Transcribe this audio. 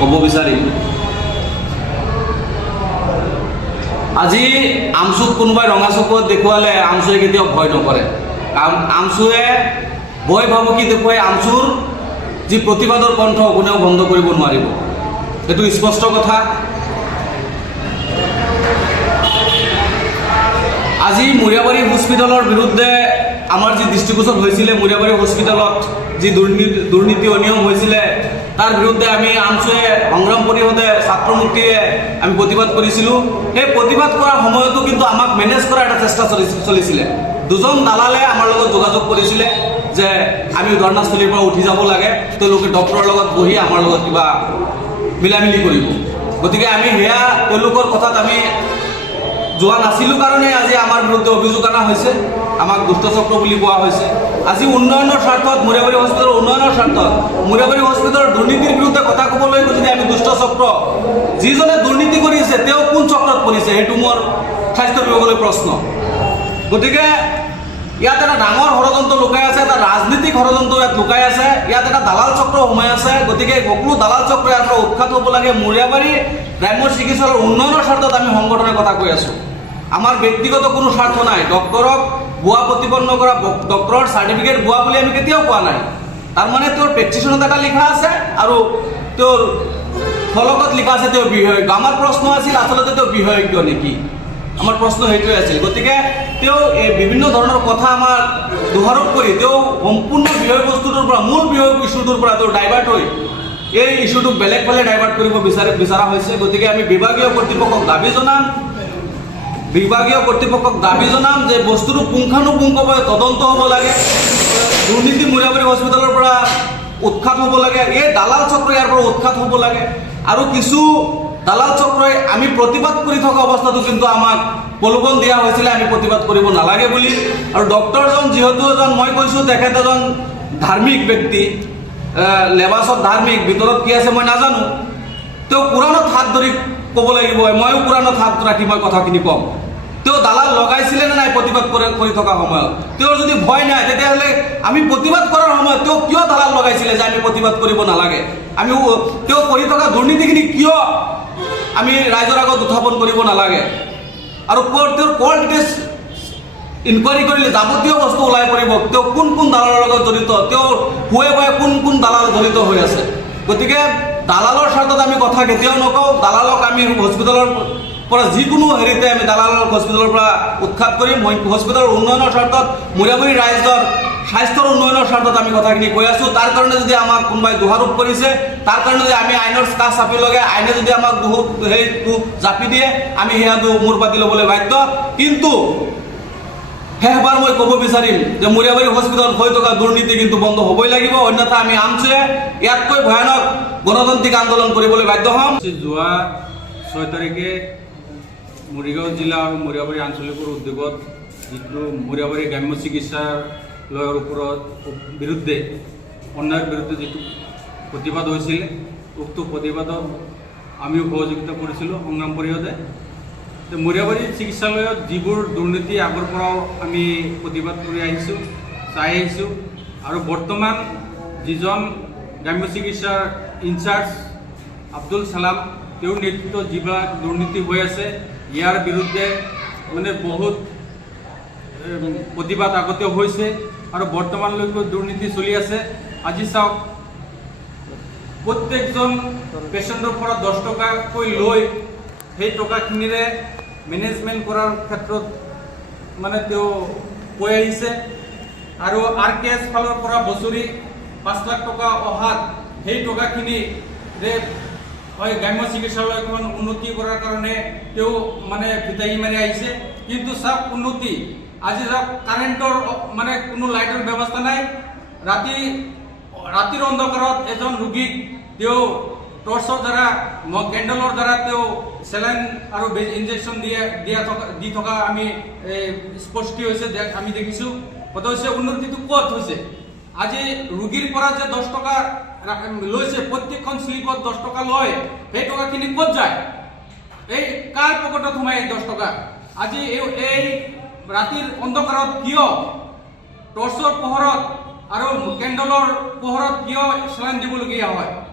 ক'ব বিচাৰিম। আজি আমচুক কোনোবাই ৰঙা চকুত দেখুৱালে আমচুৱে কেতিয়াও ভয় নকৰে, কাৰণ আমচুৱে ভয় ভাবুকি দেখুৱাই আমচুৰ যি প্ৰতিবাদৰ কণ্ঠ কোনেও বন্ধ কৰিব নোৱাৰিব, এইটো স্পষ্ট কথা। আজি মুৰিয়াবাৰী হস্পিটেলৰ বিৰুদ্ধে আমাৰ যি দৃষ্টিগোচৰ হৈছিলে, মুৰিয়াবাৰী হস্পিটেলত যি দুৰ্নীতি অনিয়ম হৈছিলে তাৰ বিৰুদ্ধে আমি আমচুৱে সংগ্ৰাম পৰিষদে ছাত্ৰ মুক্তিয়ে আমি প্ৰতিবাদ কৰিছিলোঁ। সেই প্ৰতিবাদ কৰাৰ সময়তো কিন্তু আমাক মেনেজ কৰাৰ এটা চেষ্টা চলিছিলে। দুজন দালালে আমাৰ লগত যোগাযোগ কৰিছিলে যে আমি ধৰ্ণাস্থলীৰ পৰা উঠি যাব লাগে, তেওঁলোকে ডক্টৰৰ লগত বহি আমাৰ লগত কিবা মিলামিলি কৰিব। গতিকে আমি সেয়া তেওঁলোকৰ কথাত আমি যোৱা নাছিলোঁ কাৰণে আজি আমাৰ বিৰুদ্ধে অভিযোগ অনা হৈছে, আমাক দুষ্টচক্ৰ বুলি কোৱা হৈছে। আজি উন্নয়নৰ স্বাৰ্থত, মুৰিয়াবাৰী হস্পিটেলৰ উন্নয়নৰ স্বাৰ্থত, মুৰিয়াবাৰী হস্পিটেলৰ দুৰ্নীতিৰ বিৰুদ্ধে কথা ক'বলৈ যদি আমি দুষ্টচক্ৰ, যিজনে দুৰ্নীতি কৰিছে তেওঁ কোন চক্ৰত পৰিছে, সেইটো মোৰ স্বাস্থ্য বিভাগলৈ প্ৰশ্ন। গতিকে ইয়াত এটা ডাঙৰ ষড়যন্ত্ৰ লুকাই আছে, এটা ৰাজনীতিক ষড়যন্ত্ৰ ইয়াত লুকাই আছে, ইয়াত এটা দালাল চক্ৰ সোমাই আছে। গতিকে সকলো দালাল চক্ৰ ইয়াৰ পৰা উৎখাত হ'ব লাগে। মুৰিয়াবাৰী গ্ৰাম্য চিকিৎসালয়ৰ উন্নয়নৰ স্বাৰ্থত আমি সংগঠনৰ কথা কৈ আছোঁ। আমাৰ ব্যক্তিগত কোনো স্বাৰ্থ নাই। ডক্টৰক ভুৱা প্ৰতিপন্ন কৰা, ডক্টৰৰ চাৰ্টিফিকেট ভুৱা বুলি আমি কেতিয়াও কোৱা নাই। তাৰমানে তেওঁৰ প্ৰেছক্ৰিপশ্যনত এটা লিখা আছে আৰু তেওঁৰ ফলকত লিখা আছে তেওঁ বিশেষজ্ঞ। আমাৰ প্ৰশ্ন আছিল আচলতে তেওঁ বিশেষজ্ঞ নেকি, আমাৰ প্ৰশ্ন সেইটোৱে আছিল। গতিকে তেওঁ এই বিভিন্ন ধৰণৰ কথা আমাৰ দোহাৰোপ কৰি তেওঁ সম্পূৰ্ণ বিষয়বস্তুটোৰ পৰা, মূল বিষয় ইছ্যুটোৰ পৰা তেওঁ ডাইভাৰ্ট হৈ এই ইছ্যুটোক বেলেগ ফালে ডাইভাৰ্ট কৰিব বিচৰা হৈছে। গতিকে আমি বিভাগীয় কৰ্তৃপক্ষক দাবী জনাম যে বস্তুটো পুংখানুপুংখভাৱে তদন্ত হ'ব লাগে, দুৰ্নীতি মুৰিয়াবাৰী হস্পিটেলৰ পৰা উৎখাত হ'ব লাগে, এই দালাল চক্ৰ ইয়াৰ পৰা উৎখাত হ'ব লাগে। আৰু কিছু দালাল চক্ৰই আমি প্ৰতিবাদ কৰি থকা অৱস্থাটো কিন্তু আমাক প্ৰলোভন দিয়া হৈছিলে আমি প্ৰতিবাদ কৰিব নালাগে বুলি। আৰু ডক্টৰজন যিহেতু এজন, মই কৈছোঁ তেখেত এজন ধাৰ্মিক ব্যক্তি, লেবাছত ধাৰ্মিক, ভিতৰত কি আছে মই নাজানো। তেওঁ কোৰাণত হাত ধৰি ক'ব লাগিব, ময়ো কোৰাণত হাত ৰাখি মই কথাখিনি ক'ম। তেওঁ দালাল লগাইছিলে নে নাই প্ৰতিবাদ কৰি থকা সময়ত? তেওঁৰ যদি ভয় নাই তেতিয়াহ'লে আমি প্ৰতিবাদ কৰাৰ সময়ত তেওঁ কিয় দালাল লগাইছিলে যে আমি প্ৰতিবাদ কৰিব নালাগে? আমি তেওঁ কৰি থকা দুৰ্নীতিখিনি কিয় আমি ৰাইজৰ আগত উত্থাপন কৰিব নালাগে? আৰু তেওঁৰ কল ডিটেইলছ ইনকুৱাৰী কৰিলে যাৱতীয় বস্তু ওলাই পৰিব, তেওঁ কোন কোন দালালৰ লগত জড়িত, তেওঁৰ হুৱে ভয়ে কোন দালাল জড়িত হৈ আছে। গতিকে দালালৰ স্বাৰ্থত আমি কথা কেতিয়াও নকওঁ। দালালক আমি হস্পিটেলৰ পৰা যিকোনো হেৰিতে আমি দালালক হস্পিটেলৰ পৰা উৎখাত কৰিম। হস্পিটেলৰ উন্নয়নৰ স্বাৰ্থত, মুৰিয়াবাৰী ৰাইজৰ স্বাস্থ্যৰ উন্নয়নৰ স্বাৰ্থত আমি কথাখিনি কৈ আছোঁ। তাৰ কাৰণে যদি আমাক কোনোবাই দোষাৰোপ কৰিছে, তাৰ কাৰণে যদি আমি আইনৰ কাষ চাপি লগে, আইনে যদি আমাক সেইটো জাপি দিয়ে, আমি সেয়াটো মূৰ পাতি ল'বলৈ বাধ্য। কিন্তু শেষবাৰ মই ক'ব বিচাৰিম যে মুৰিয়াবাৰী হস্পিটেলত হৈ থকা দুৰ্নীতি কিন্তু বন্ধ হ'বই লাগিব, অন্যথা আমি আমচুৱে ইয়াতকৈ ভয়ানক গণতান্ত্ৰিক আন্দোলন কৰিবলৈ বাধ্য হ'ম। যোৱা 6 তাৰিখে মৰিগাঁও জিলা আৰু মুৰিয়াবাৰী আঞ্চলিকৰ উদ্যোগত যিটো মুৰিয়াবাৰী গ্ৰাম্য চিকিৎসালয়ৰ বিৰুদ্ধে অন্যায়ৰ বিৰুদ্ধে যিটো প্ৰতিবাদ হৈছিলে, উক্ত প্ৰতিবাদত আমিও সহযোগিতা কৰিছিলোঁ সংগ্ৰাম পৰিষদে। মুৰিয়াবাৰী চিকিৎসালয়ত যিবোৰ দুৰ্নীতি আগৰ পৰাও আমি প্ৰতিবাদ কৰি আহিছোঁ, চাই আহিছোঁ। আৰু বৰ্তমান যিজন গ্ৰাম্য চিকিৎসাৰ ইনচাৰ্জ আব্দুল ছালাম, তেওঁৰ নেতৃত্বত যিবিলাক দুৰ্নীতি হৈ আছে ইয়াৰ বিৰুদ্ধে মানে বহুত প্ৰতিবাদ আগতেও হৈছে আৰু বৰ্তমানলৈকে দুৰ্নীতি চলি আছে। আজি চাওক, প্ৰত্যেকজন পেচেণ্টৰ পৰা 10 টকাকৈ লৈ সেই টকাখিনিৰে মেনেজমেণ্ট কৰাৰ ক্ষেত্ৰত মানে তেওঁ কৈ আহিছে। আৰু RKS ফালৰ পৰা বছৰি 5 লাখ টকা অহাত সেই টকাখিনিৰে হয় গ্ৰাম্য চিকিৎসালয়খন উন্নতি কৰাৰ কাৰণে তেওঁ মানে ফিতাহী মাৰি আহিছে। কিন্তু চাওক উন্নতি, আজি চাওক কাৰেণ্টৰ মানে কোনো লাইটৰ ব্যৱস্থা নাই। ৰাতিৰ অন্ধকাৰত এজন ৰোগীক তেওঁ টৰ্চৰ দ্বাৰা, কেণ্ডেলৰ দ্বাৰা তেওঁ চেলাইন আৰু ইনজেকশ্যন দি থকা আমি স্পষ্ট হৈছে, আমি দেখিছোঁ। কথা হৈছে উন্নতিটো ক'ত হৈছে? আজি ৰোগীৰ পৰা যে 10 টকা লৈছে, প্ৰত্যেকখন শ্লিপত 10 টকা লয়, সেই টকাখিনি ক'ত যায়? এই কাৰ পকেটত সোমাই 10 টকা? আজি এই ৰাতিৰ অন্ধকাৰত কিয় টৰ্চৰ পোহৰত আৰু কেণ্ডেলৰ পোহৰত কিয় চেলাইন দিবলগীয়া হয়?